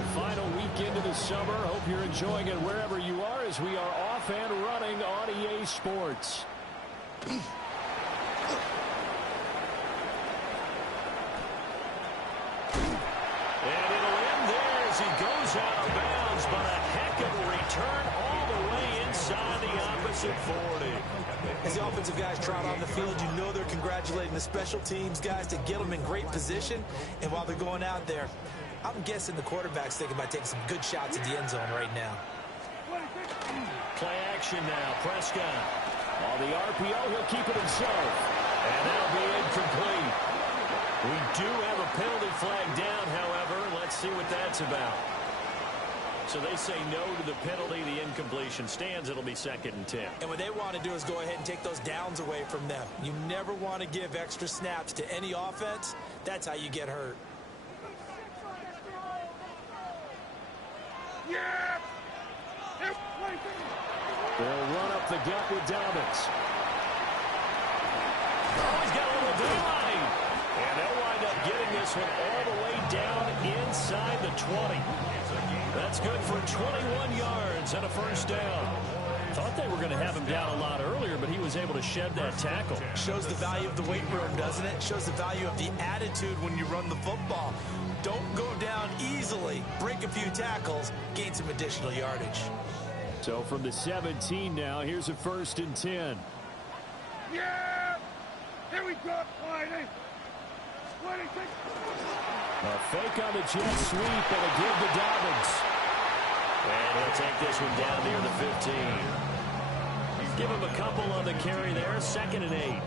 The final weekend of the summer. Hope you're enjoying it wherever you are as we are off and running on EA Sports. And it'll end there as he goes out of bounds, but a heck of a return all the way inside the opposite 40. As the offensive guys trot on the field, you know they're congratulating the special teams guys to get them in great position. And while they're going out there, I'm guessing the quarterback's thinking about taking some good shots at the end zone right now. Play action now. Prescott. On the RPO, he'll keep it himself. And that'll be incomplete. We do have a penalty flag down, however. Let's see what that's about. So they say no to the penalty. The incompletion stands. It'll be 2nd and 10. And what they want to do is go ahead and take those downs away from them. You never want to give extra snaps to any offense. That's how you get hurt. They'll run up the gut with Dobbins. Oh, he's got a little daylight. And they'll wind up getting this one all the way down inside the 20. That's good for 21 yards and a first down. Thought they were going to have him down a lot earlier, but he was able to shed that tackle. Shows the value of the weight room, doesn't it? Shows the value of the attitude when you run the football. Don't go down easily. Break a few tackles. Gain some additional yardage. So from the 17 now, here's a 1st and 10. Yeah! Here we go, 20. 26. A fake on the jet sweep and a give to Dobbins. And he'll take this one down near the 15. Give him a couple on the carry there. 2nd and 8.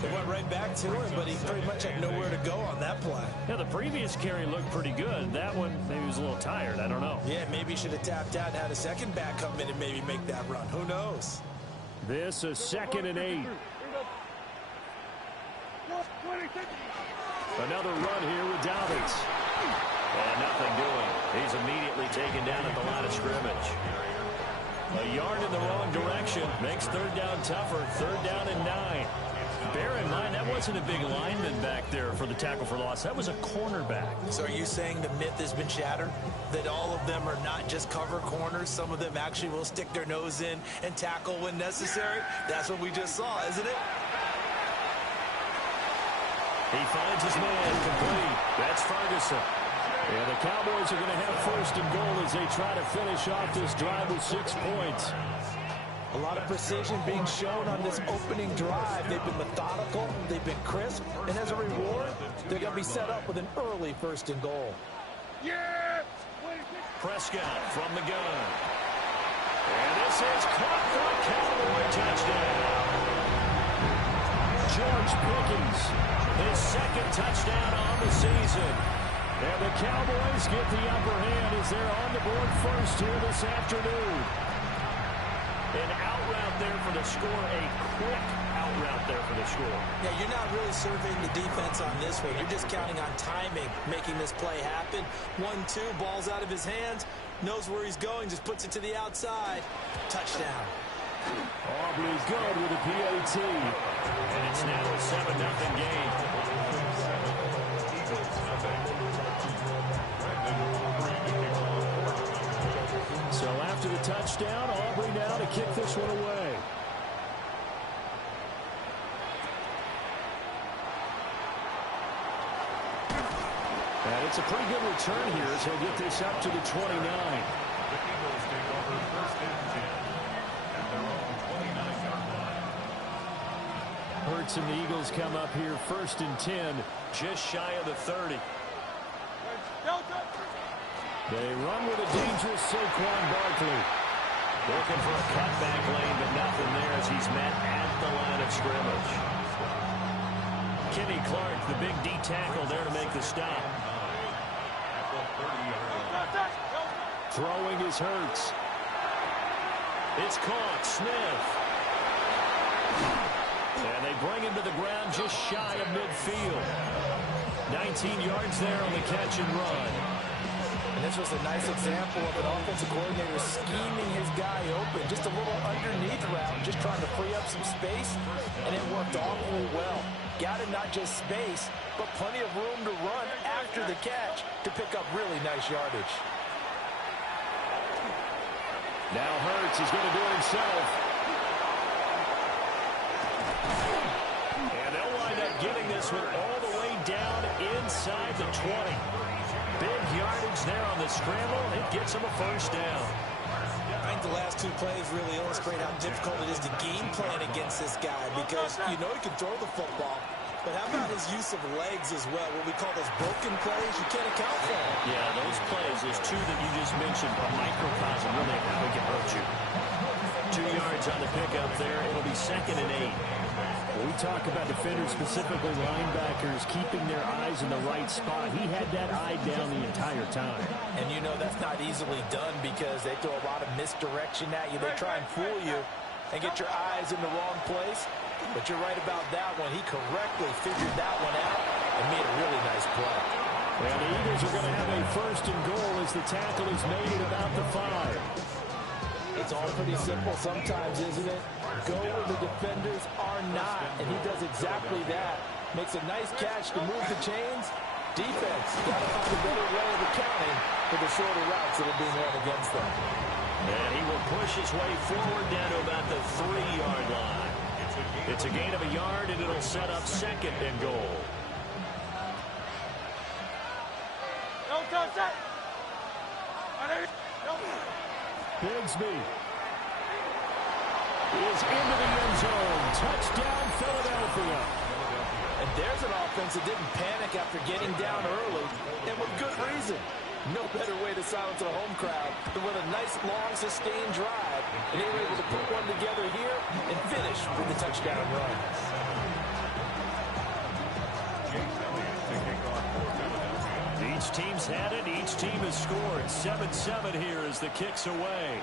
They went right back to him, but he pretty much had nowhere to go on that play. Yeah, the previous carry looked pretty good. That one, maybe he was a little tired. I don't know. Yeah, maybe he should have tapped out and had a second back come in and maybe make that run. Who knows? This is 2nd and 8. Another run here with Dobbins. And nothing doing. He's immediately taken down at the line of scrimmage. A yard in the wrong direction makes 3rd down tougher. 3rd down and 9. Bear in mind, that wasn't a big lineman back there for the tackle for loss. That was a cornerback. So are you saying the myth has been shattered? That all of them are not just cover corners? Some of them actually will stick their nose in and tackle when necessary? That's what we just saw, isn't it? He finds his man complete. That's Ferguson. And the Cowboys are going to have 1st and goal as they try to finish off this drive with 6 points. A lot of precision being shown on this opening drive. They've been methodical, they've been crisp, and as a reward, they're going to be set up with an early 1st and goal. Yeah! Prescott from the gun. And this is caught for a Cowboy touchdown. George Pickens, his 2nd touchdown on the season. And the Cowboys get the upper hand as they're on the board first here this afternoon. An out route there for the score, a quick out route there for the score. Yeah, you're not really surveying the defense on this one. You're just counting on timing, making this play happen. 1-2, ball's out of his hands, knows where he's going, just puts it to the outside. Touchdown. Aubrey good with a PAT. And it's now a 7-0 game. So after the touchdown, Aubrey now to kick this one away. And it's a pretty good return here as he'll get this up to the 29. Hurts and the Eagles come up here 1st and 10, just shy of the 30. They run with a dangerous Saquon Barkley. Looking for a cutback lane, but nothing there as he's met at the line of scrimmage. Kenny Clark, the big D tackle there to make the stop. Throwing is Hurts. It's caught. Smith. And they bring him to the ground just shy of midfield. 19 yards there on the catch and run. And this was a nice example of an offensive coordinator scheming his guy open. Just a little underneath route, just trying to free up some space, and it worked awfully well. got him not just space, but plenty of room to run after the catch to pick up really nice yardage. Now Hurts is going to do it himself. And they'll wind up getting this one all the way down inside the 20. Big yardage there on the scramble. It gets him a first down. I think the last two plays really illustrate how difficult it is to game plan against this guy because you know he can throw the football. But how about his use of legs as well? What we call those broken plays, you can't account for them. Yeah, those plays, those two that you just mentioned, are microcosm really of how he can hurt you. 2 yards on the pickup there. It'll be 2nd and 8. When we talk about defenders, specifically linebackers, keeping their eyes in the right spot, he had that eye down the entire time. And you know that's not easily done because they throw a lot of misdirection at you. They try and fool you and get your eyes in the wrong place. But you're right about that one. He correctly figured that one out and made a really nice play. Well, the Eagles are going to have a 1st and goal as the tackle is made at about the 5. It's all pretty simple sometimes, isn't it? Go where the defenders are not, and he does exactly that. Makes a nice catch to move the chains. Defense got to find a better way of accounting for the shorter routes that are being run against them. And he will push his way forward down to about the 3-yard line. It's a gain of a yard, and it'll set up 2nd and goal. Don't touch that. Bigsby is into the end zone. Touchdown, Philadelphia. And there's an offense that didn't panic after getting down early, and with good reason. No better way to silence a home crowd than with a nice, long, sustained drive. And they were able to put one together here and finish with the touchdown run. Each team's had it. Each team has scored. 7-7 here as the kick's away.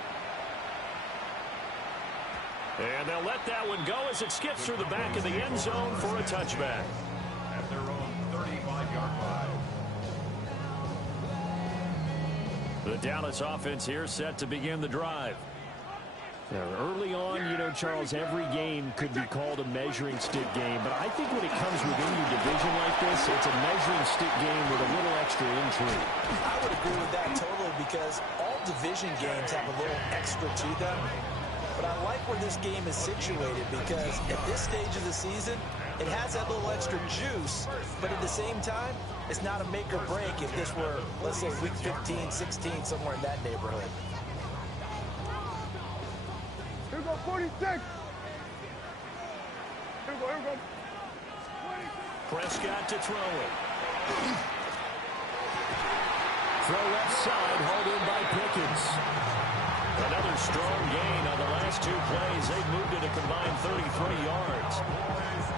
And they'll let that one go as it skips through the back of the end zone for a touchback. At their own 35-yard line. The Dallas offense here set to begin the drive. Now, early on, you know, Charles, every game could be called a measuring stick game, but I think when it comes within your division like this, it's a measuring stick game with a little extra intrigue. I would agree with that totally because all division games have a little extra to them. But I like where this game is situated because at this stage of the season, it has that little extra juice, but at the same time, it's not a make or break if this were, let's say, week 15, 16, somewhere in that neighborhood. Here we go, 46. Here we go. Prescott to throw it. Throw left side, hauled in by Pickens. Another strong gain on the last 2 plays. They've moved it a combined 33 yards.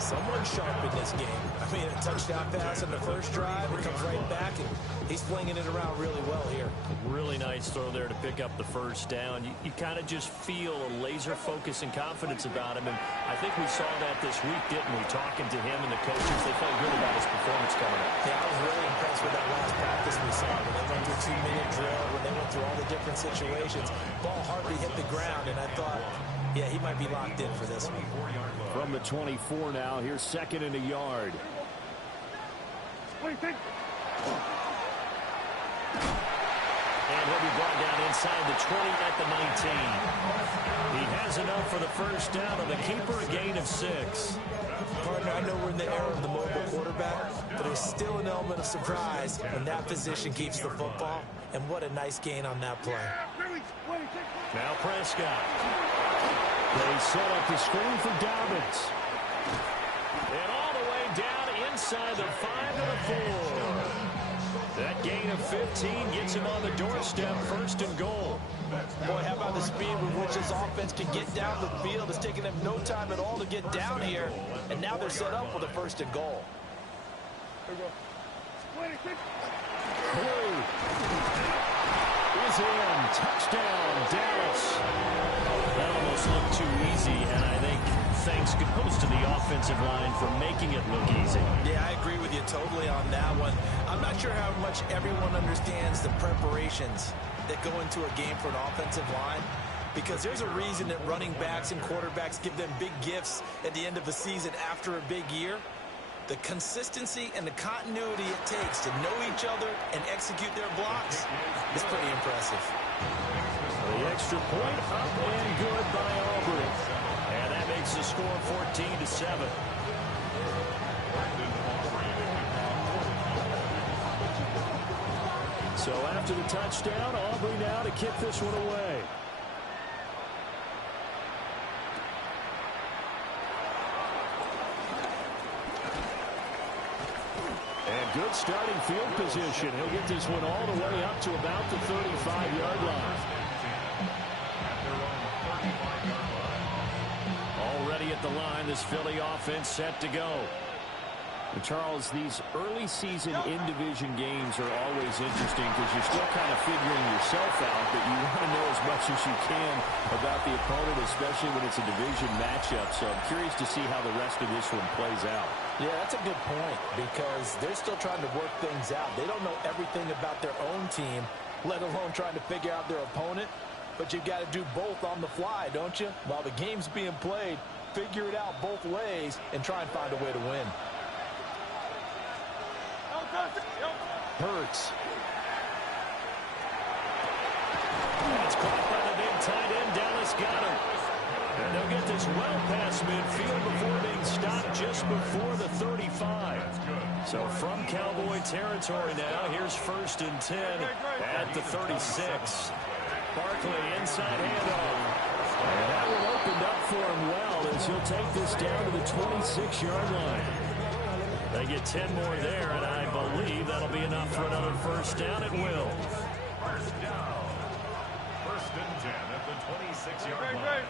Someone sharp in this game. I mean, a touchdown pass on the first drive. It comes right back, and he's flinging it around really well here. Really nice throw there to pick up the first down. You kind of just feel a laser focus and confidence about him, and I think we saw that this week, didn't we? Talking to him and the coaches, they felt good about his performance coming up. Yeah, I was really impressed with that last practice we saw. When they went through 2-minute drill, when they went through all the different situations, ball hardly hit the ground, and I thought, yeah, he might be locked in for this one. From the 24 now, here's 2nd and a yard. What do you think? And he'll be brought down inside the 20 at the 19. He has enough for the first down on the keeper, a gain of 6. Partner, I know we're in the era of the mobile quarterback, but there's still an element of surprise when that position keeps the football. And what a nice gain on that play. Now Prescott. They set up the screen for Dobbins. And all the way down inside the 5 to the 4. That gain of 15 gets him on the doorstep, 1st and goal. Boy, how about the speed with which this offense can get down the field? It's taken them no time at all to get down here. And now they're set up with a 1st and goal. Blue is in. Touchdown, Dallas. That almost looked too easy, and I think thanks goes to the offensive line for making it look easy. Yeah, I agree with you totally on that one. I'm not sure how much everyone understands the preparations that go into a game for an offensive line, because there's a reason that running backs and quarterbacks give them big gifts at the end of a season after a big year. The consistency and the continuity it takes to know each other and execute their blocks is pretty impressive. The extra point up and good by Aubrey. And that makes the score 14-7. So after the touchdown, Aubrey now to kick this one away. And good starting field position. He'll get this one all the way up to about the 35-yard line. Already at the line, this Philly offense set to go. And Charles, these early season in-division games are always interesting because you're still kind of figuring yourself out, but you want to know as much as you can about the opponent, especially when it's a division matchup. So I'm curious to see how the rest of this one plays out. Yeah, that's a good point because they're still trying to work things out. They don't know everything about their own team, let alone trying to figure out their opponent. But you've got to do both on the fly, don't you? While the game's being played, figure it out both ways and try and find a way to win. Hurts. That's caught by the big tight end, Dallas Goedert. And they'll get this well past midfield before being stopped just before the 35. So from Cowboy territory now, here's 1st and 10 at the 36. Barkley inside handoff. And that one opened up for him well as he'll take this down to the 26-yard line. They get 10 more there, and I believe that'll be enough for another first down. It will. First down. 1st and 10 at the 26-yard line.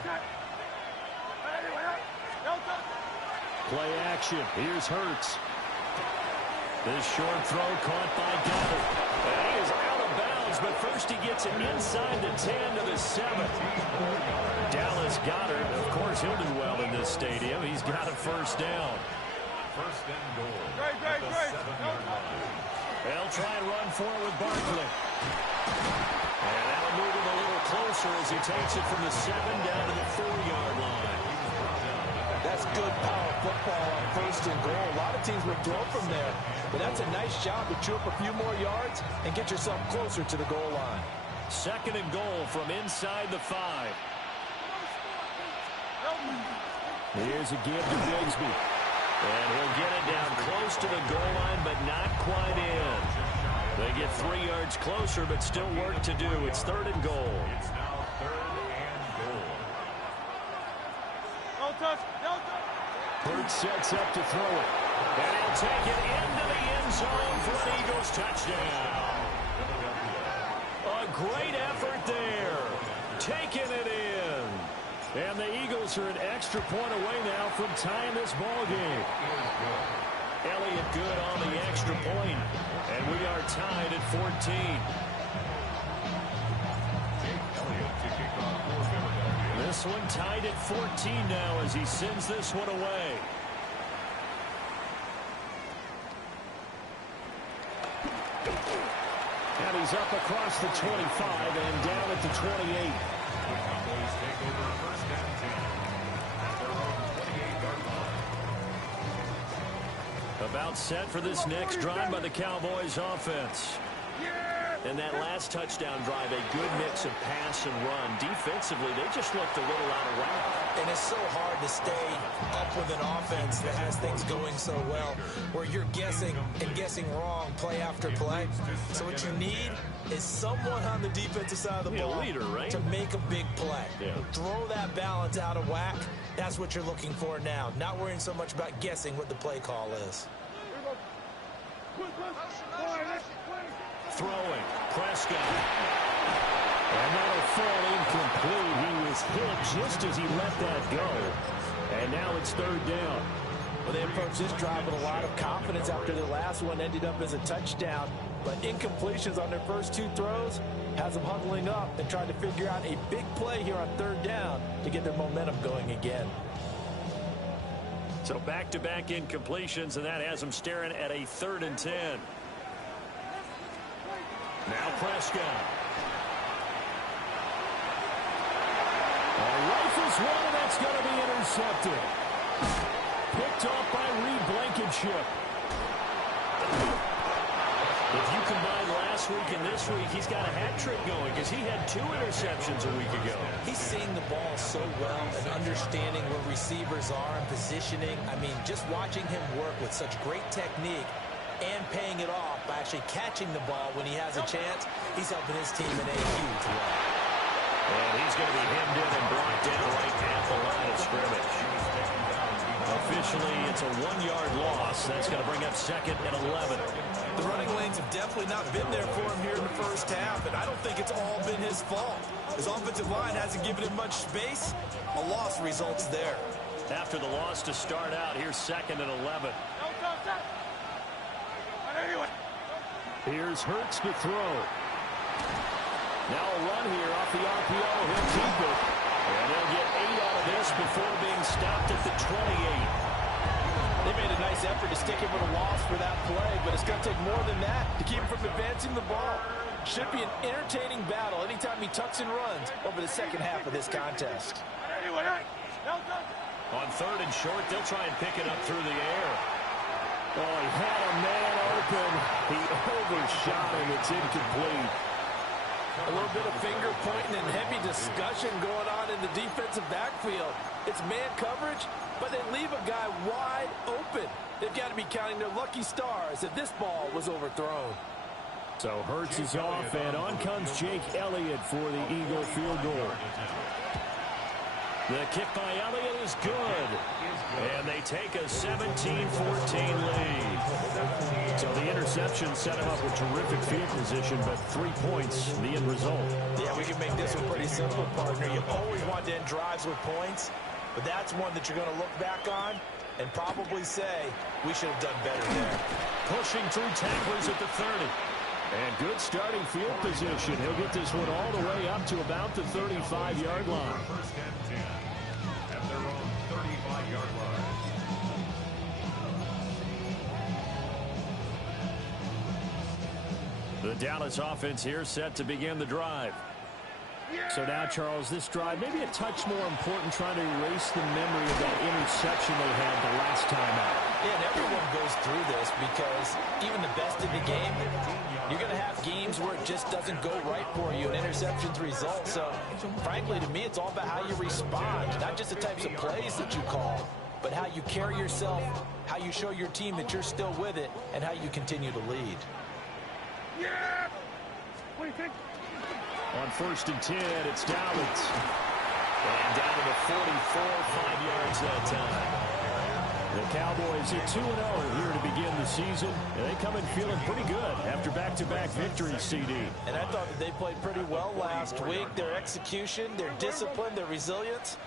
Play action. Here's Hurts. This short throw caught by Goedert. And he is out of bounds, but first he gets it inside the 10 to the 7. Dallas Goedert, of course, he'll do well in this stadium. He's got a first down. 1st and goal. At the 7-yard line. They'll try and run for it with Barkley. And that'll move him a little closer as he takes it from the 7 down to the 4-yard line. That's good power football on 1st and goal. A lot of teams would throw from there, but that's a nice job to chew up a few more yards and get yourself closer to the goal line. 2nd and goal from inside the 5. Here's a give to Bigsby. And he'll get it down close to the goal line, but not quite in. They get 3 yards closer, but still work to do. It's 3rd and goal. It's now 3rd and goal. Hurts sets up to throw it. And he'll take it into the end zone for an Eagles touchdown. A great effort there. Taking it in. And the Eagles are an extra point away now from tying this ball game. Elliott good on the extra point. And we are tied at 14. This one tied at 14 now as he sends this one away. And he's up across the 25 and down at the 28. Cowboys take over 1st and 10 at their own 28-yard line. About set for this next drive by the Cowboys offense. And that last touchdown drive, a good mix of pass and run. Defensively, they just looked a little out of whack. And it's so hard to stay up with an offense that has things going so well, where you're guessing and guessing wrong play after play. So what you need is someone on the defensive side of the ball leader, right? to make a big play. Yeah. Throw that balance out of whack. That's what you're looking for now. Not worrying so much about guessing what the play call is. Throwing. Prescott. And that'll fall incomplete. He was hit just as he let that go. And now it's 3rd down. Well, they approached this drive with a lot of confidence after the last one ended up as a touchdown. But incompletions on their first 2 throws has them huddling up and trying to figure out a big play here on 3rd down to get their momentum going again. So back-to-back incompletions, and that has them staring at a 3rd and 10. Now Prescott. Rifles one, and that's going to be intercepted. Picked picked off by Reed Blankenship. If you combine last week and this week, he's got a hat trick going because he had 2 interceptions a week ago. He's seeing the ball so well and understanding where receivers are and positioning. I mean, just watching him work with such great technique and paying it off by actually catching the ball when he has a chance, he's helping his team in a huge way. And he's going to be hemmed in and brought down right at the line of scrimmage. Officially, it's a 1-yard loss. That's going to bring up 2nd and 11. The running lanes have definitely not been there for him here in the first half, and I don't think it's all been his fault. His offensive line hasn't given him much space. A loss results there. After the loss to start out, here's 2nd and 11. Here's Hurts to throw. Now a run here off the RPO. He'll keep it. And he'll get 8 out of this before being stopped at the 28. They made a nice effort to stick him with a loss for that play, but it's going to take more than that to keep him from advancing the ball. Should be an entertaining battle anytime he tucks and runs over the second half of this contest. On 3rd and short, they'll try and pick it up through the air. Oh, he had a man open. He overshot him. It's incomplete. A little bit of finger pointing and heavy discussion going on in the defensive backfield. It's man coverage, but they leave a guy wide open. They've got to be counting their lucky stars that this ball was overthrown. So Hurts is off, and on comes Jake Elliott for the Eagle field goal. The kick by Elliott is good. And they take a 17-14 lead. So the interception set him up with terrific field position, but 3 points, the end result. Yeah, we can make this one pretty simple, partner. You've always wanted to end drives with points, but that's one that you're going to look back on and probably say, we should have done better there. Pushing through tacklers at the 30. And good starting field position. He'll get this one all the way up to about the 35-yard line. First and 10 at their own 35-yard line. The Dallas offense here set to begin the drive. So now, Charles, this drive maybe a touch more important, trying to erase the memory of that interception they had the last time out. Yeah, and everyone goes through this because even the best in the game, you're going to have games where it just doesn't go right for you and interceptions result. So, frankly, to me, it's all about how you respond, not just the types of plays that you call, but how you carry yourself, how you show your team that you're still with it, and how you continue to lead. On 1st and 10, it's Dallas. And down to the 44, 5 yards that time. The Cowboys are 2-0 here to begin the season. And they come in feeling pretty good after back-to-back victories, CD. And I thought that they played pretty well last week. Their execution, their discipline, their resilience,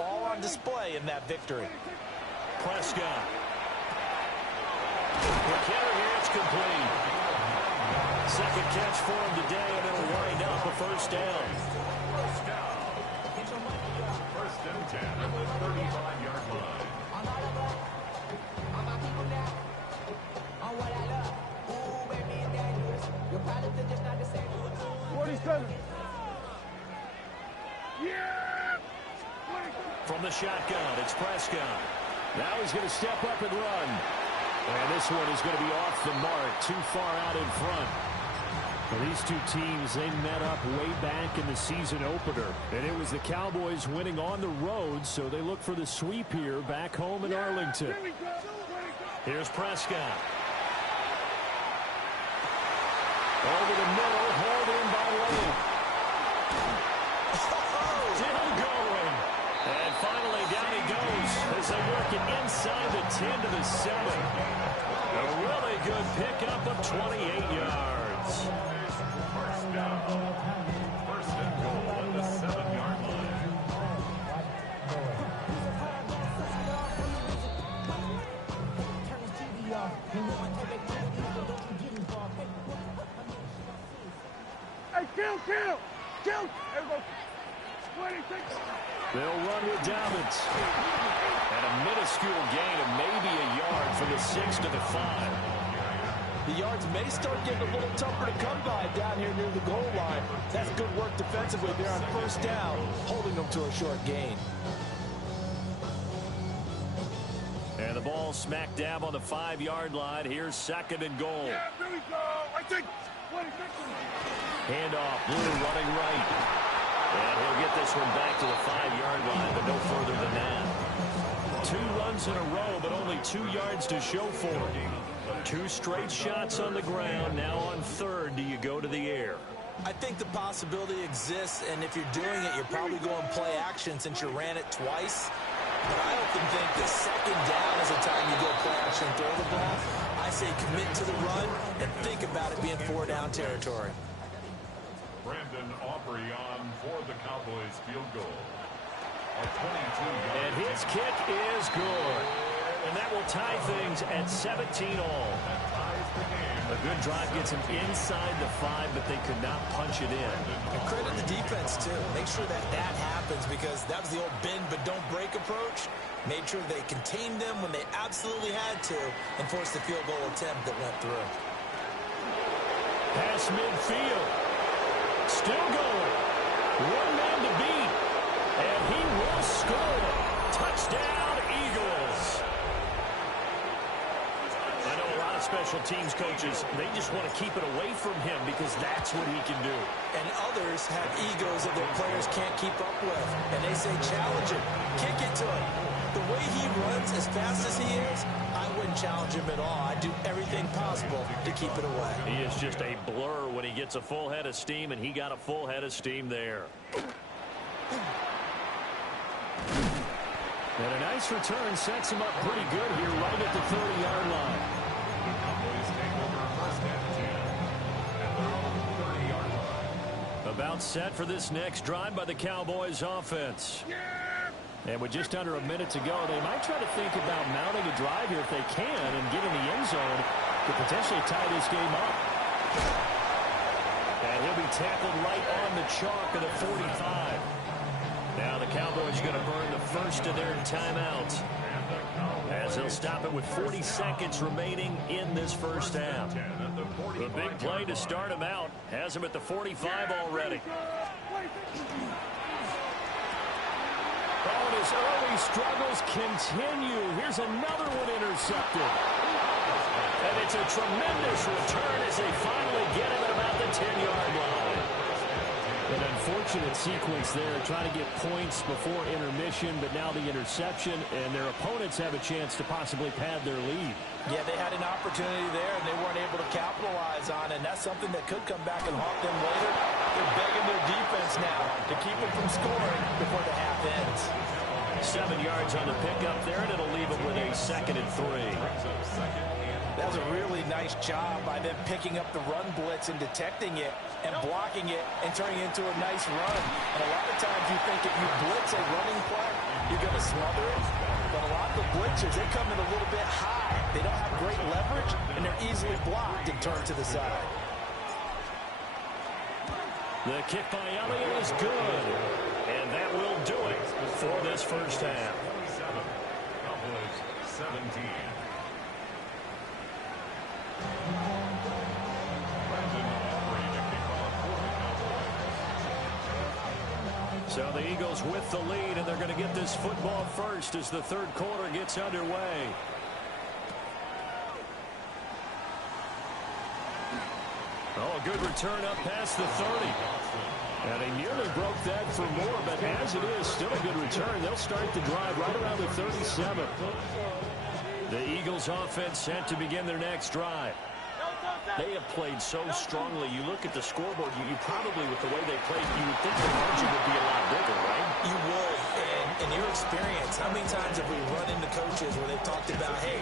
all on display in that victory. Prescott. McKinnon here, it's complete. Second catch for him today, and it'll wind up a first down. First and 10 at the 35-yard line. From the shotgun, it's Prescott. Now he's going to step up and run. And this one is going to be off the mark, too far out in front. Well, these two teams, they met up way back in the season opener. And it was the Cowboys winning on the road, so they look for the sweep here back home in Arlington. Here's Prescott. Over the middle, hauled in by Lane. Still going. And finally, down he goes as they work it inside the 10 to the 7. A really good pickup of 28 yards. First down. First and goal at the 7-yard line. Hey, kill! There we go. 26. They'll run with Dobbins. And a minuscule gain of maybe a yard from the 6 to the 5. The yards may start getting a little tougher to come by down here near the goal line. That's good work defensively there on first down, holding them to a short gain. And the ball smack dab on the 5-yard line. Here's 2nd and goal. Yeah, there we go. I think 26. Handoff, Blue running right. And he'll get this one back to the 5-yard line, but no further than that. 2 runs in a row, but only 2 yards to show for it. 2 straight shots on the ground. Now on 3rd, do you go to the air? I think the possibility exists, and if you're doing it, you're probably going play action since you ran it twice. But I often think the 2nd down is the time you go play action and throw the ball. I say commit to the run and think about it being 4-down territory. Brandon Aubrey on for the Cowboys field goal. A 22-yard. And his kick is good. And that will tie things at 17 all. A good drive gets him inside the 5, but they could not punch it in. And credit the defense, too. Make sure that happens because that was the old bend but don't break approach. Made sure they contained them when they absolutely had to and forced the field goal attempt that went through. Pass midfield. Still going. 1 man to beat. And he will score. Touchdown, Eagles. I know a lot of special teams coaches, they just want to keep it away from him because that's what he can do. And others have egos that their players can't keep up with. And they say challenge him, kick it to him. The way he runs as fast as he is, I wouldn't challenge him at all. I'd do everything possible to keep it away. He is just a blur when he gets a full head of steam, and he got a full head of steam there. And a nice return sets him up pretty good here right at the 30-yard line. The Cowboys take over 1st and 10 at their own 30-yard line. About set for this next drive by the Cowboys offense. And with just under a minute to go, they might try to think about mounting a drive here if they can and get in the end zone to potentially tie this game up. And he'll be tackled right on the chalk of the 45. Now the Cowboys going to burn the first of their timeouts as they'll stop it with 40 seconds remaining in this first half. The big play to start him out has him at the 45 already. Oh, and his early struggles continue. Here's another one intercepted. And it's a tremendous return as they finally get him at about the 10-yard line. An unfortunate sequence there, trying to get points before intermission, but now the interception, and their opponents have a chance to possibly pad their lead. Yeah, they had an opportunity there, and they weren't able to capitalize on it, and that's something that could come back and haunt them later. They're begging their defense now to keep them from scoring before the half ends. 7 yards on the pickup there, and it'll leave them with a 2nd and 3. That was a really nice job by them picking up the run blitz and detecting it and blocking it and turning it into a nice run. And a lot of times you think if you blitz a running play, you're going to smother it. But a lot of the blitzers, they come in a little bit high. They don't have great leverage, and they're easily blocked and turned to the side. The kick by Elliott is good. And that will do it for this first half. 27, Cowboys 17. So the Eagles with the lead, and they're going to get this football first as the 3rd quarter gets underway. Oh, a good return up past the 30. And he nearly broke that for more, but as it is, still a good return. They'll start the drive right around the 37. The Eagles offense set to begin their next drive. They have played so strongly. You look at the scoreboard, you probably, with the way they played, you would think the margin would be a lot bigger, right? You would. And in your experience, how many times have we run into coaches where they've talked about, hey,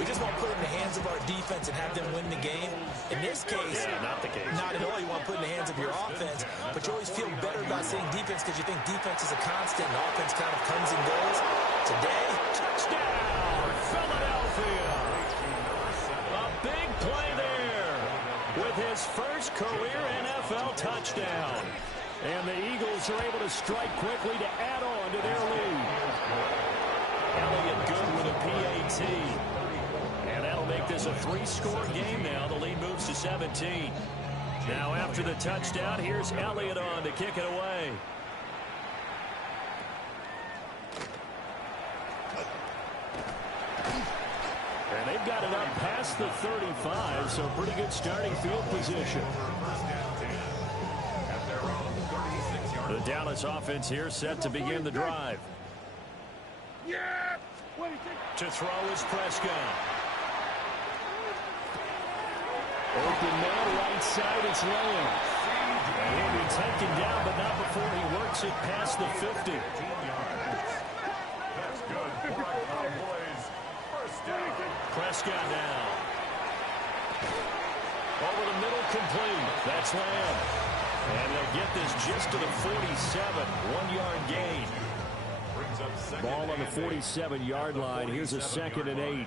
we just want to put it in the hands of our defense and have them win the game? In this case, not the case. Not at all. You want to put it in the hands of your offense, but you always feel better about saying defense because you think defense is a constant and offense kind of comes and goes. Today, touchdown, Philadelphia. A big play there with his first career NFL touchdown. And the Eagles are able to strike quickly to add on to their lead. Elliott good with a PAT. And that'll make this a 3-score game now. The lead moves to 17. Now after the touchdown, here's Elliott on to kick it away. past the 35, so pretty good starting field position. The Dallas offense here set to begin the drive. Yeah! To throw is Prescott. Open man, right side, it's Lamb. And he'll be taken down, but not before he works it past the 50. That's good. Cowboys. First down. Prescott now. Over the middle, complete. That's Lamb. And they'll get this just to the 47. 1-yard gain. Ball on the 47-yard line. Here's a 2nd and 8.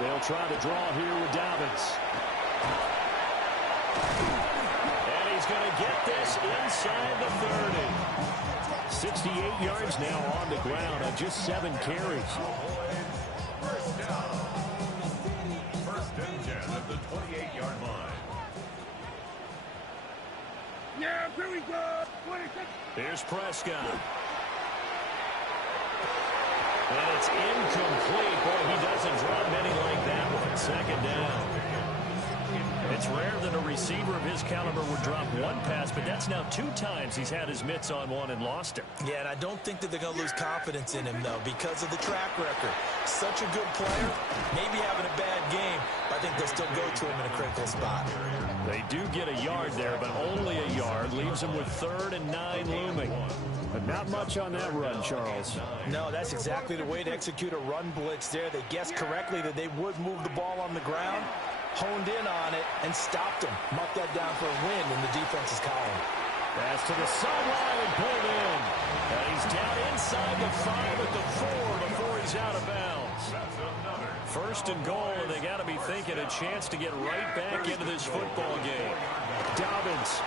They'll try to draw here with Dobbins. And he's going to get this inside the 30. 68 yards now on the ground on just 7 carries. First down. First and 10 at the 28-yard line. Yeah, here we go. 26. Here's Prescott. And it's incomplete. Boy, he doesn't drop many like that one. 2nd down. It's rare that a receiver of his caliber would drop one pass, but that's now 2 times he's had his mitts on one and lost it. Yeah, and I don't think that they're going to lose confidence in him, though, because of the track record. Such a good player, maybe having a bad game, but I think they'll still go to him in a critical spot. They do get a yard there, but only a yard. Leaves them with 3rd and 9 looming. But not much on that run, Charles. No, that's exactly the way to execute a run blitz there. They guessed correctly that they would move the ball on the ground, honed in on it, and stopped him. Mucked that down for a win in the defense's column. Pass to the sideline and pulled in. And he's down inside the 5 at the 4 before he's out of bounds. 1st and goal, and they got to be thinking a chance to get right back into this football game. Dobbins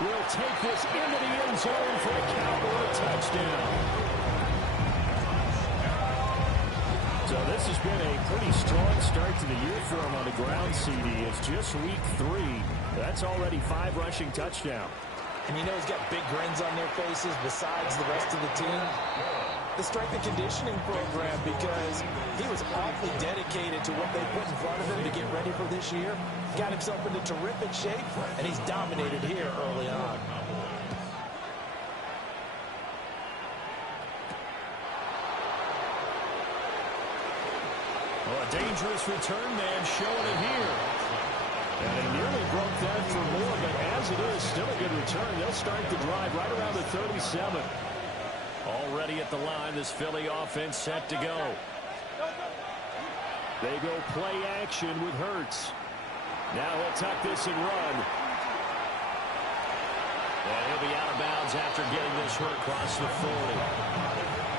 will take this into the end zone for a Cowboy touchdown. So this has been a pretty strong start to the year for him on the ground, CD. It's just week 3. That's already 5 rushing touchdowns. And you know he's got big grins on their faces besides the rest of the team. The strength and conditioning program, because he was awfully dedicated to what they put in front of him to get ready for this year. Got himself into terrific shape, and he's dominated here early on. Well, a dangerous return man showing it here. And they nearly broke that for more, but as it is, still a good return. They'll start the drive right around the 37. Already at the line, this Philly offense set to go. They go play action with Hurts. Now he'll tuck this and run. And he'll be out of bounds after getting this hurt across the 40.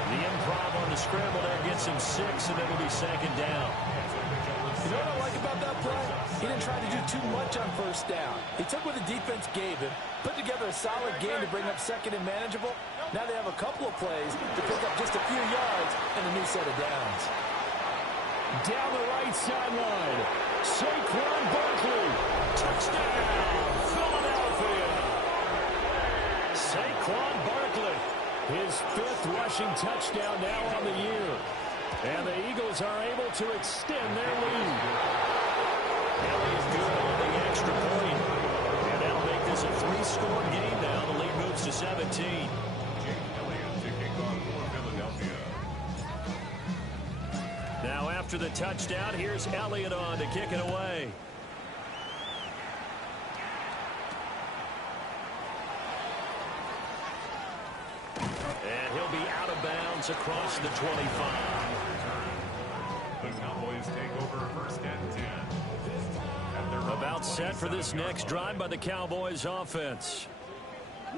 The improv on the scramble there gets him 6, and it'll be 2nd down. You know what I like about that play? He didn't try to do too much on 1st down. He took what the defense gave him, put together a solid game to bring up 2nd and manageable. Now they have a couple of plays to pick up just a few yards and a new set of downs. Down the right sideline, Saquon Barkley. Touchdown, Philadelphia. Saquon Barkley, his 5th rushing touchdown now on the year. And the Eagles are able to extend their lead. Elliott's good on the extra point. And that'll make this a 3-score game now. The lead moves to 17. Now after the touchdown, here's Elliott on to kick it away. And he'll be out of bounds across the 25. The Cowboys take over 1st and 10. About set for this next drive by the Cowboys offense.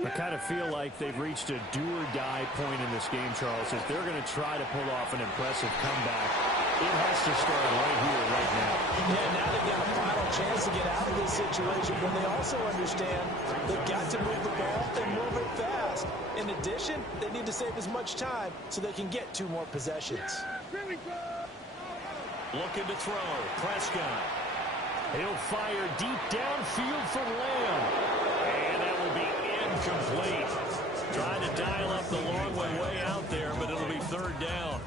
I kind of feel like they've reached a do-or-die point in this game, Charles. If they're going to try to pull off an impressive comeback, it has to start right here, right now. Yeah, now they've got a final chance to get out of this situation, but they also understand they've got to move the ball and move it fast. In addition, they need to save as much time so they can get 2 more possessions. Looking to throw. Prescott. He'll fire deep downfield for Lamb. And that will be incomplete. Trying to dial up the long way out there, but it'll be third down.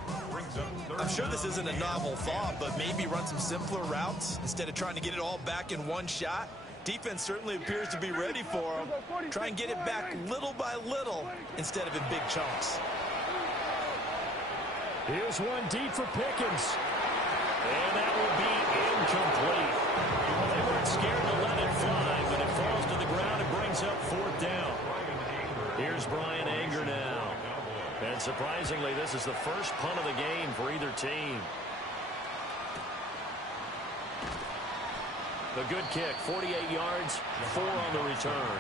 I'm sure this isn't a novel thought, but maybe run some simpler routes instead of trying to get it all back in one shot. Defense certainly appears to be ready for him. Try and get it back little by little instead of in big chunks. Here's one deep for Pickens. And that will be incomplete. They weren't scared to let it fly, but it falls to the ground and brings up fourth down. Here's Brian Anger now. And surprisingly, this is the first punt of the game for either team. The good kick, 48 yards, 4 on the return.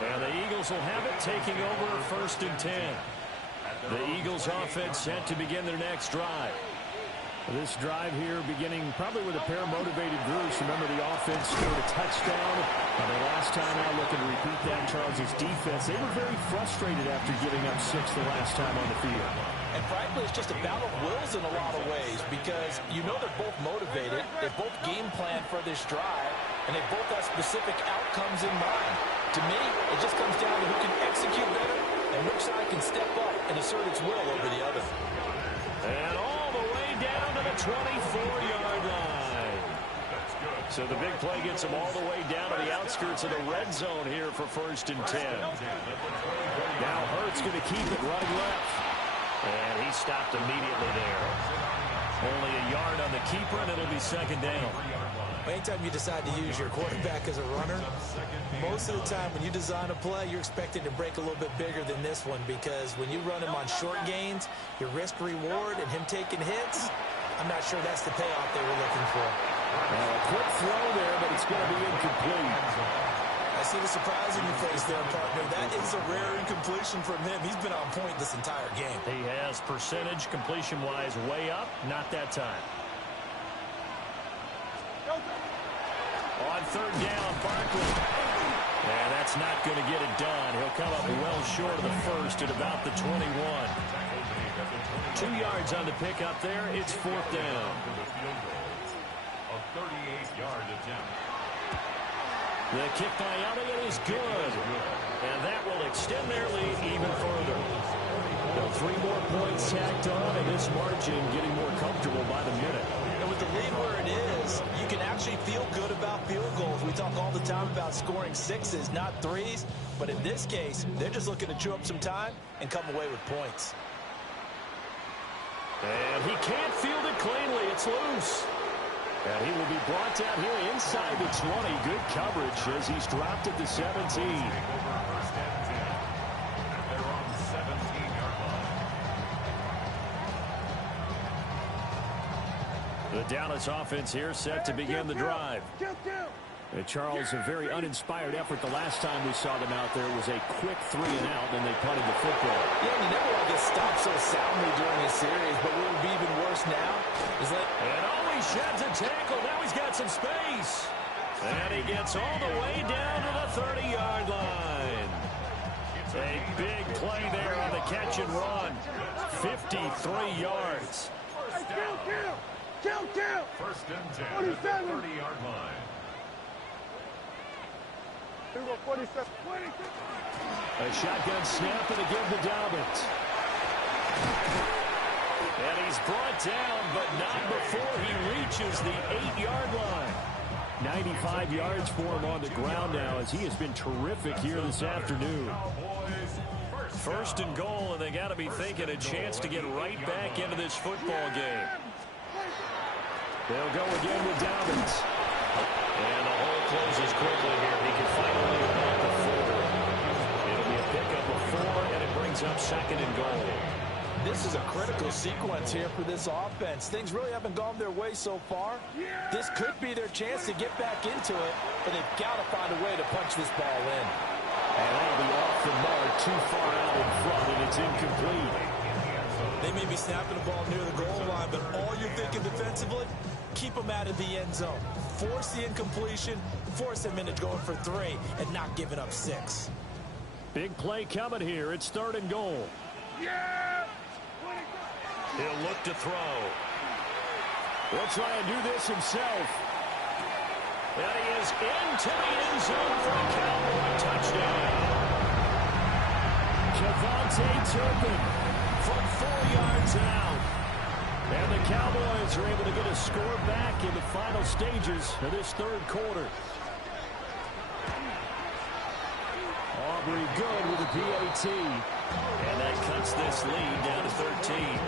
And the Eagles will have it, taking over first and 10. The Eagles offense set to begin their next drive. This drive here beginning probably with a pair of motivated groups. Remember, the offense scored a touchdown. The last time out, looking to repeat that, Charles' defense. They were very frustrated after giving up 6 the last time on the field. And frankly, it's just a battle of wills in a lot of ways because you know they're both motivated. They both game plan for this drive, and they both have specific outcomes in mind. To me, it just comes down to who can execute better and which side can step up and assert its will over the other. And all the way down to the 24-yard line. So the big play gets them all the way down to the outskirts of the red zone here for first and 10. Now Hurts going to keep it running left. And he stopped immediately there. Only a yard on the keeper, and it'll be second down. Anytime you decide to use your quarterback as a runner, most of the time when you design a play, you're expected to break a little bit bigger than this one because when you run him on short gains, your risk-reward and him taking hits, I'm not sure that's the payoff they were looking for. A quick throw there, but it's going to be incomplete. I see the surprise in your face there, partner. That is a rare incompletion from him. He's been on point this entire game. He has percentage completion-wise way up. Not that time. On third down, Barkley. And that's not going to get it done. He'll come up well short of the first at about the 21. 2 yards on the pickup there. It's fourth down. A 38-yard attempt. The kick by Elliott is good. And that will extend their lead even further. 3 more points tacked on, and this margin getting more comfortable by the minute. And with the lead where it is, you can actually feel good about field goals. We talk all the time about scoring 6s, not 3s. But in this case, they're just looking to chew up some time and come away with points. And he can't field it cleanly. It's loose. And he will be brought down here inside the 20. Good coverage as he's dropped at the 17. The Dallas offense here set to begin the drive. Charles, a very uninspired effort the last time we saw them out there. It was a quick 3 and out, and they punted the football. Yeah, you never want to get stopped so soundly during a series, but what would be even worse now is that... And he sheds a tackle. Now he's got some space. And he gets all the way down to the 30-yard line. A big play there on the catch and run. 53 yards. Kill! First and 10 at the 30-yard line. 47. A shotgun snap and again to Dobbins. And he's brought down, but not before he reaches the 8-yard line. 95 yards for him on the ground now as he has been terrific here this afternoon. First and goal, and they got to be thinking a chance to get right back into this football game. They'll go again with Dobbins. And the hole closes quickly here. He can finally get back to 4. It'll be a pickup of 4, and it brings up second and goal. This is a critical sequence here for this offense. Things really haven't gone their way so far. This could be their chance to get back into it, but they've got to find a way to punch this ball in. And that'll be off the mark, too far out in front, and it's incomplete. They may be snapping the ball near the goal line, but all you're thinking defensively, keep them out of the end zone. Force the incompletion, force them into going for 3, and not giving up 6. Big play coming here. It's third and goal. He'll look to throw. He'll try and do this himself. And he is into the end zone for a Cowboy touchdown. Javonte Turpin from 4 yards out. And the Cowboys are able to get a score back in the final stages of this third quarter. Aubrey good with the PAT. And that cuts this lead down to 13.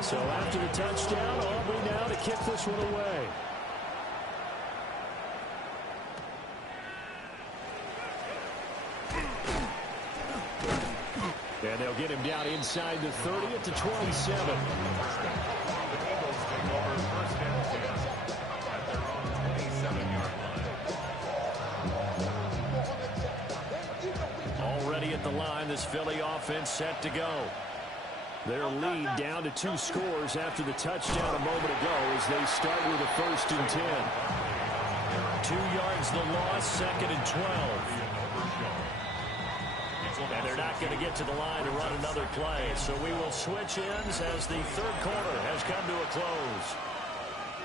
So after the touchdown, Aubrey now to kick this one away. And they'll get him down inside the 30 at the 27. Already at the line, this Philly offense set to go. Their lead down to 2 scores after the touchdown a moment ago as they start with a 1st and 10. 2 yards the loss, 2nd and 12. And they're not going to get to the line to run another play. So we will switch ends as the third quarter has come to a close.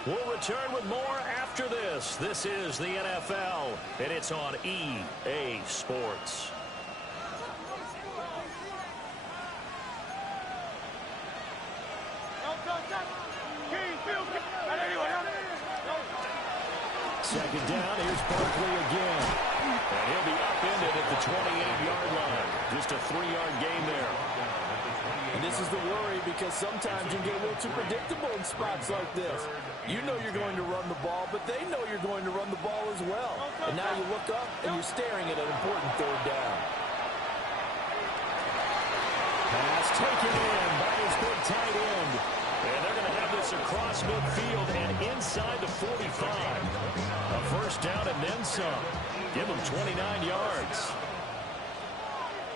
We'll return with more after this. This is the NFL, and it's on EA Sports. Second down, here's Barkley again. And he'll be upended at the 28-yard line. Just a 3-yard gain there. And this is the worry because sometimes you get a little too predictable in spots like this. You know you're going to run the ball, but they know you're going to run the ball as well. And now you look up and you're staring at an important 3rd down. Pass taken in by his big tight end. And they're going to have this across midfield and inside the 45. A 1st down and then some. Give them 29 yards.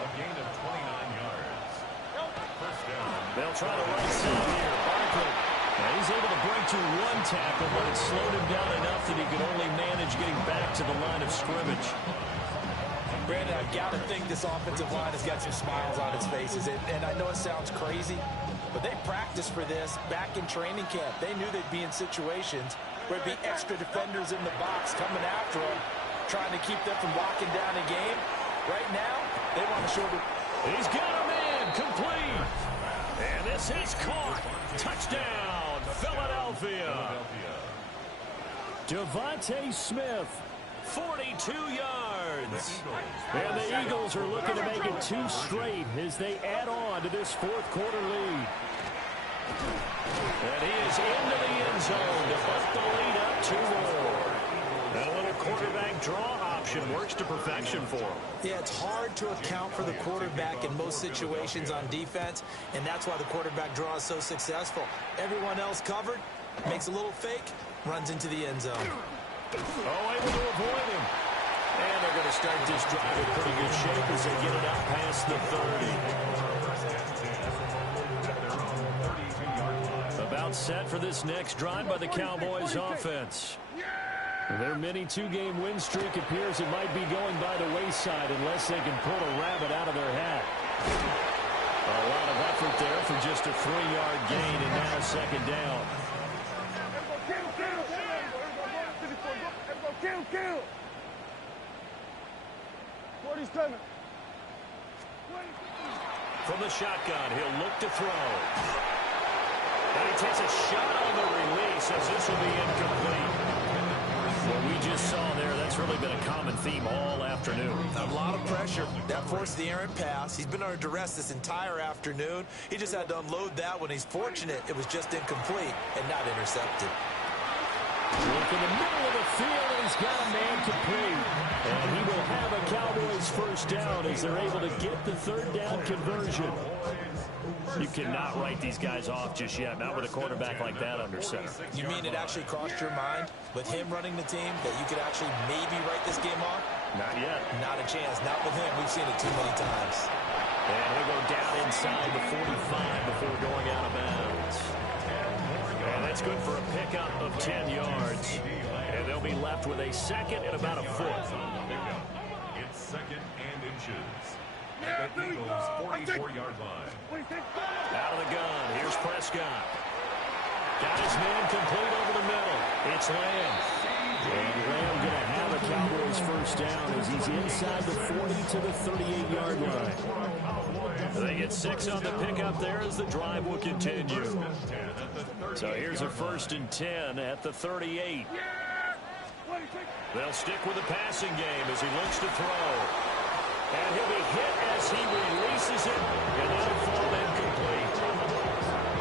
A gain of 29 yards. 1st down. They'll try to right side here. Barkley. And he's able to break to 1 tackle, but it slowed him down enough that he could only manage getting back to the line of scrimmage. Brandon, I've got to think this offensive line has got some smiles on its faces. And I know it sounds crazy, but they practiced for this back in training camp. They knew they'd be in situations where there'd be extra defenders in the box coming after them, trying to keep them from locking down a game. Right now, they want to show the... He's got a man complete. And this is caught. Touchdown, Philadelphia. Devontae Smith, 42 yards. And the Eagles are looking to make it 2 straight as they add on to this 4th quarter lead. And he is into the end zone to bump the lead up 2 more. And a little quarterback draw option works to perfection for him. Yeah, it's hard to account for the quarterback in most situations on defense, and that's why the quarterback draw is so successful. Everyone else covered, makes a little fake, runs into the end zone. Oh, able to avoid him. And they're going to start this drive in pretty good shape as they get it out past the 30. About set for this next drive by the Cowboys offense. Their mini 2-game win streak appears it might be going by the wayside unless they can pull a rabbit out of their hat. A lot of effort there for just a 3-yard gain and now 2nd down. Kill. 40's coming. From the shotgun, he'll look to throw. And he takes a shot on the release as this will be incomplete. What we just saw there, that's really been a common theme all afternoon. A lot of pressure. That forced the errant pass. He's been under duress this entire afternoon. He just had to unload that one. He's fortunate it was just incomplete and not intercepted. Look in the middle of the field, and he's got a man complete. And he will have a Cowboys 1st down as they're able to get the 3rd down conversion. You cannot write these guys off just yet, not with a quarterback like that under center. You mean it actually crossed your mind with him running the team that you could actually maybe write this game off? Not yet. Not a chance. Not with him. We've seen it too many times. And he'll go down inside the 45 before going out of bounds. And that's good for a pickup of 10 yards. And they'll be left with a 2nd and about a 4th. It's 2nd and inches. At the Eagles' 44-yard line. Out of the gun. Here's Prescott. Got his man complete over the middle. It's Lamb. And Lamb going to have a Cowboys first down as he's inside the 40 to the 38-yard line. They get 6 on the pickup there as the drive will continue. So here's a 1st and 10 at the 38. They'll stick with the passing game as he looks to throw. And he'll be hit as he releases it, and that'll fall incomplete.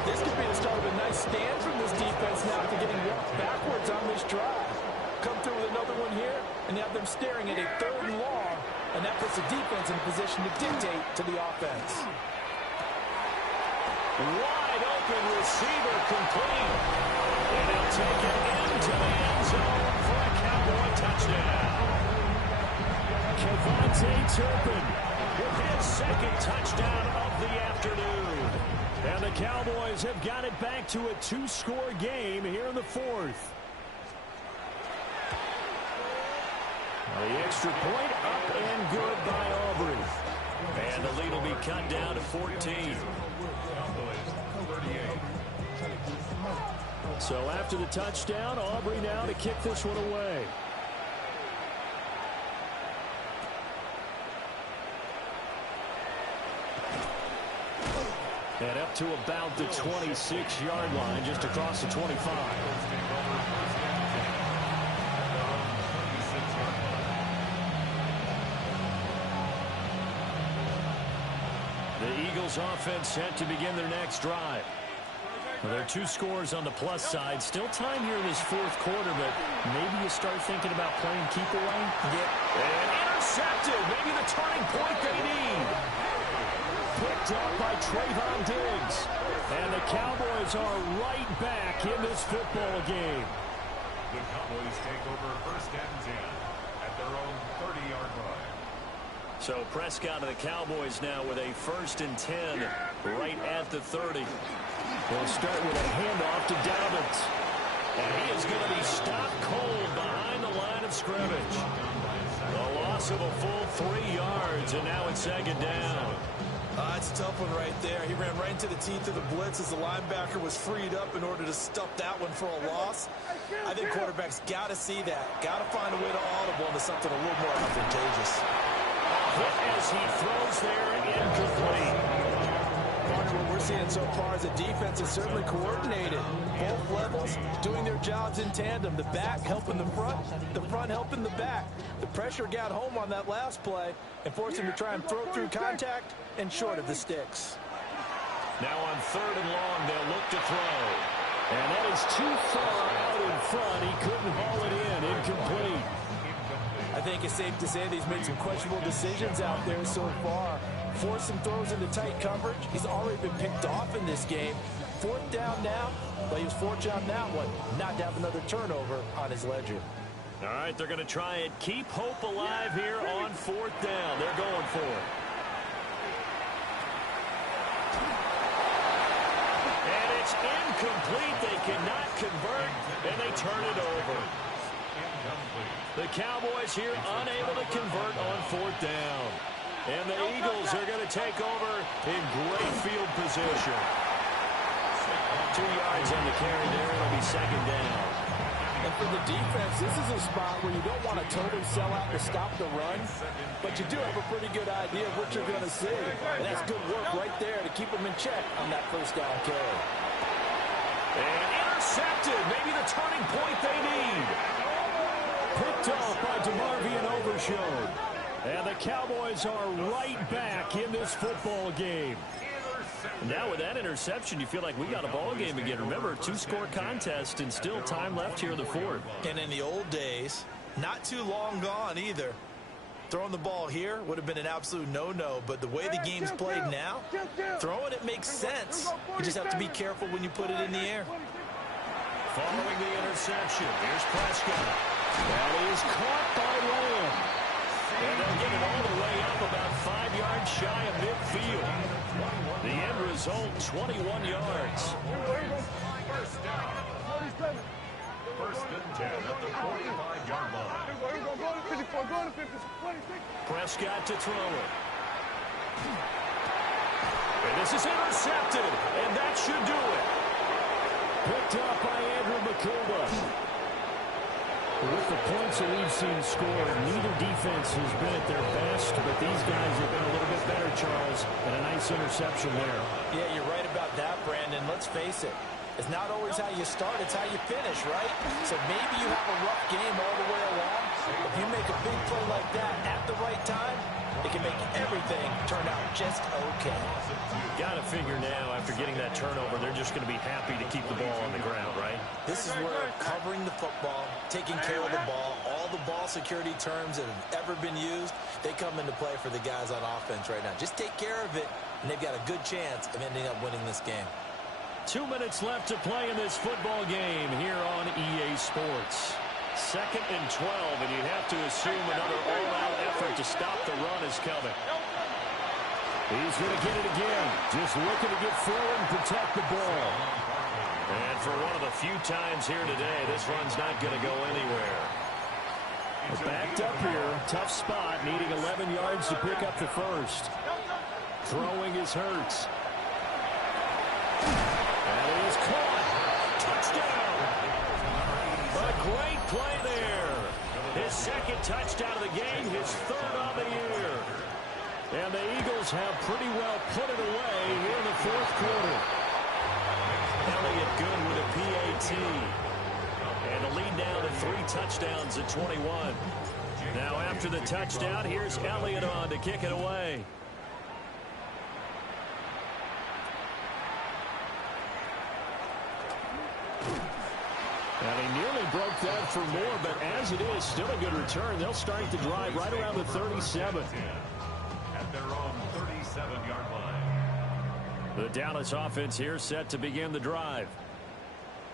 This could be the start of a nice stand from this defense now after getting walked backwards on this drive. Come through with another one here, and you have them staring at a 3rd and long, and that puts the defense in a position to dictate to the offense. Wide open receiver complete. And he'll take it into the end zone for a Cowboy touchdown. Kevontae Turpin with his 2nd touchdown of the afternoon. And the Cowboys have got it back to a 2-score game here in the 4th. The extra point up and good by Aubrey. And the lead will be cut down to 14. So after the touchdown, Aubrey now to kick this one away. And up to about the 26-yard line, just across the 25. The Eagles offense set to begin their next drive. Well, there are 2 scores on the plus side. Still time here in this 4th quarter, but maybe you start thinking about playing keep away. Yeah. And intercepted. Maybe the turning point they need. Picked up by Trayvon Diggs. And the Cowboys are right back in this football game. The Cowboys take over 1st and 10 at their own 30-yard line. So Prescott and the Cowboys now with a 1st and 10 right at the 30. They'll start with a handoff to Dobbins. And he is going to be stopped cold behind the line of scrimmage. A loss of a full 3 yards, and now it's 2nd down. That's a tough one right there. He ran right into the teeth of the blitz as the linebacker was freed up in order to stuff that one for a loss. I think quarterbacks got to see that. Got to find a way to audible into something a little more advantageous. Hit as he throws there, incomplete. What we're seeing so far is the defense is certainly coordinated. Both levels doing their jobs in tandem. The back helping the front helping the back. The pressure got home on that last play and forced him to try and throw through contact and short of the sticks. Now on 3rd and long, they'll look to throw. And that is too far out in front. He couldn't haul it in. Incomplete. I think it's safe to say that he's made some questionable decisions out there so far. Forced some throws into tight coverage. He's already been picked off in this game. 4th down now, but he was fortunate on that one not to have another turnover on his ledger. All right, they're going to try and keep hope alive here on 4th down. They're going for it. And it's incomplete. They cannot convert, and they turn it over. The Cowboys here unable to convert on 4th down. And the Eagles are going to take over in great field position. 2 yards on the carry there. It'll be 2nd down. And for the defense, this is a spot where you don't want to totally sell out to stop the run, but you do have a pretty good idea of what you're going to see. And that's good work right there to keep them in check on that 1st down carry. And intercepted. Maybe the turning point they need. Picked off by DeMarvion Overshown. And the Cowboys are right back in this football game. Now with that interception, you feel like we got a ball game again. Remember, 2-score contest and still time left here in the 4th. And in the old days, not too long gone either. Throwing the ball here would have been an absolute no-no, but the way the game's played now, throwing it makes sense. You just have to be careful when you put it in the air. Following the interception, here's Prescott. That is caught by Lamb. And they'll get it all the way up about 5 yards shy of midfield. The end result, 21 yards. 1st down. 1st and 10 at the 45-yard line. Prescott to throw it. And this is intercepted, and that should do it. Picked up by Andrew McCullough. With the points that we've seen scored, neither defense has been at their best, but these guys have been a little bit better, Charles, and a nice interception there. Yeah, you're right about that, Brandon. Let's face it. It's not always how you start, it's how you finish, right? So maybe you have a rough game all the way along. If you make a big play like that at the right time, it can make everything turn out just okay. Got to figure now, after getting that turnover, they're just going to be happy to keep the ball on the ground, right? This is where covering the football, taking care of the ball, all the ball security terms that have ever been used, they come into play for the guys on offense right now. Just take care of it, and they've got a good chance of ending up winning this game. 2 minutes left to play in this football game here on EA Sports. 2nd and 12, and you'd have to assume another all-out effort to stop the run is coming. He's going to get it again. Just looking to get forward and protect the ball. And for one of the few times here today, this run's not going to go anywhere. Backed up here, tough spot, needing 11 yards to pick up the first. Throwing is Hurts. And it is caught. Touchdown. A great play there. His 2nd touchdown of the game, his 3rd on the year. And the Eagles have pretty well put it away here in the 4th quarter. Elliott good with a PAT. And the lead down to 3 touchdowns at 21. Now after the touchdown, here's Elliott on to kick it away. And he nearly broke that for more, but as it is, still a good return. They'll start the drive right around the 37. At their own 37-yard line. The Dallas offense here set to begin the drive.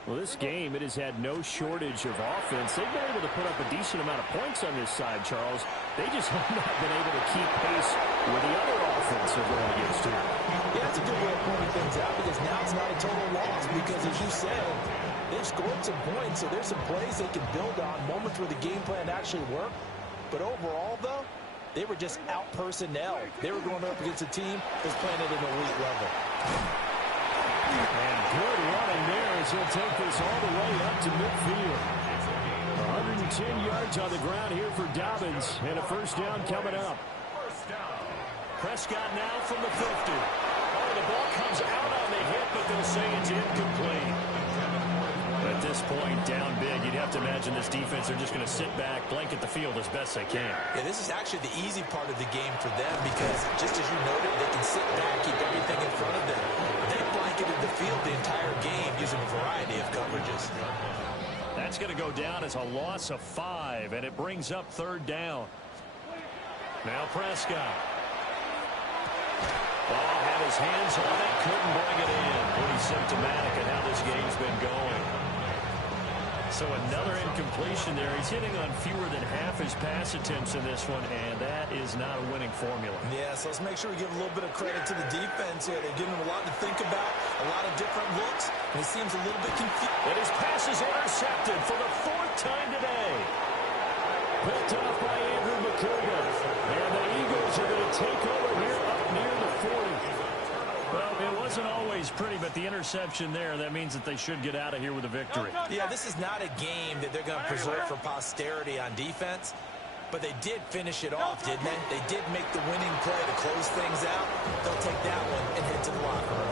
Well, this game, it has had no shortage of offense. They've been able to put up a decent amount of points on this side, Charles. They just have not been able to keep pace with the other offense they're going against here. Yeah, that's a good way of pointing things out because now it's not a total loss because, as you said, they've scored some points, so there's some plays they can build on, moments where the game plan actually worked. But overall, though, they were just out-personnel. They were going up against a team that's playing at an elite level. And good running there as he'll take this all the way up to midfield. 110 yards on the ground here for Dobbins, and a first down coming up. Prescott now from the 50. Oh, the ball comes out on the hit, but they'll say it's incomplete. At this point, down big, you'd have to imagine this defense, they're just going to sit back, blanket the field as best they can. Yeah, this is actually the easy part of the game for them because, just as you noted, they can sit back, keep everything in front of them. They blanketed the field the entire game using a variety of coverages. That's going to go down as a loss of 5, and it brings up 3rd down. Now Prescott. Oh, had his hands on it, couldn't bring it in. Pretty symptomatic of how this game's been going. So another incompletion there. He's hitting on fewer than half his pass attempts in this one, and that is not a winning formula. Yeah, so let's make sure we give a little bit of credit to the defense here. They're giving him a lot to think about, a lot of different looks, and he seems a little bit confused. And his pass is intercepted for the 4th time today. Picked off by Andrew McCougar. And the Eagles are going to take over here up near the 40. Well, it wasn't always pretty, but the interception there, that means that they should get out of here with a victory. Yeah, this is not a game that they're going to preserve for posterity on defense, but they did finish it off, didn't they? They did make the winning play to close things out. They'll take that one and head to the locker room.